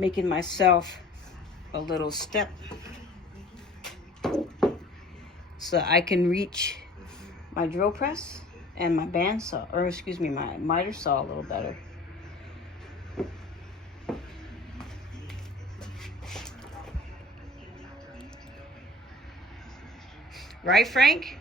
making myself a little step so I can reach my drill press and my bandsaw, or excuse me, my miter saw a little better. Right, Frank?